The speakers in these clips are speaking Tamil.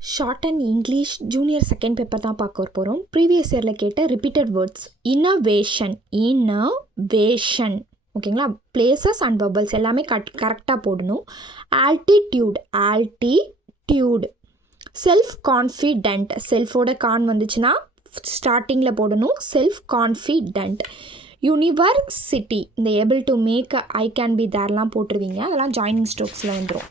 Short and English junior second paper தான் பார்க்க போகிறோம். ப்ரீவியஸ் இயரில் கேட்ட ரிப்பீட்டட் வேர்ட்ஸ். இன்னோவேஷன் ஓகேங்களா. பிளேசஸ் அண்ட் பபல்ஸ் எல்லாமே கரெக்டாக போடணும். ஆல்டிடியூட். Self confident. செல்ஃபோட வந்துச்சுன்னா ஸ்டார்டிங்கில் போடணும். Self confident. யூனிவர்சிட்டி. இந்த able to make I can be தேர்லாம் போட்டுருவீங்க, அதெல்லாம் ஜாயினிங் ஸ்ட்ரோக்ஸில் வந்துடும்.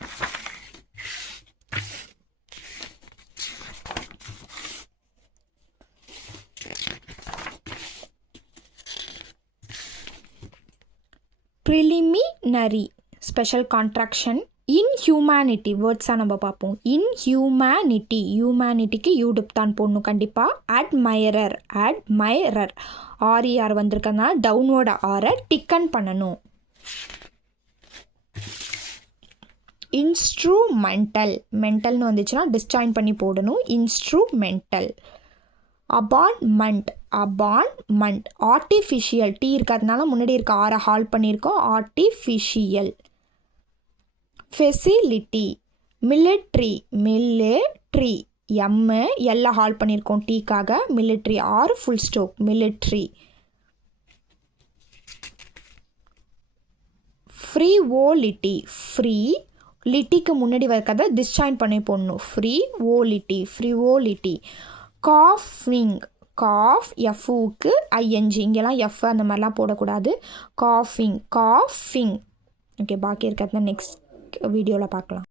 Preliminary special contraction. இன்ஹியூமனிட்டி வேர்ட்ஸாக நம்ம பார்ப்போம். ஹியூமனிட்டிக்கு யூடிப் தான் போடணும் கண்டிப்பாக. அட்மைரர் ஆர்இஆர் வந்திருக்கனால டவுன்வோர்டு ஆரை டிக்கன் பண்ணணும். மென்டல்னு வந்துச்சுன்னா டிஸ்ஜாயின் பண்ணி போடணும். இன்ஸ்ட்ருமெண்டல். அபான்மெண்ட். ஆர்டிஃபிஷியல் டி இருக்கிறதுனால முன்னாடி இருக்க ஆரை ஹால் பண்ணியிருக்கோம். ஆர்டிஃபிஷியல். ஃபெசிலிட்டி. மிலிட்ரி எல்லாம் ஹால் பண்ணியிருக்கோம் டீக்காக. Military or full stop military. லிட்டிக்கு முன்னாடி இருக்கிறத டிஸ்ஜாயின் பண்ணி போடணும். ஃப்ரீவோலிட்டி. காஃபிங். எஃப்க்கு ஐஎன்ஜி, இங்கெல்லாம் எஃப் அந்த மாதிரிலாம் போடக்கூடாது. காஃபிங். ஓகே, பாக்கி இருக்கிறத நெக்ஸ்ட் வீடியோவில் பார்க்கலாம்.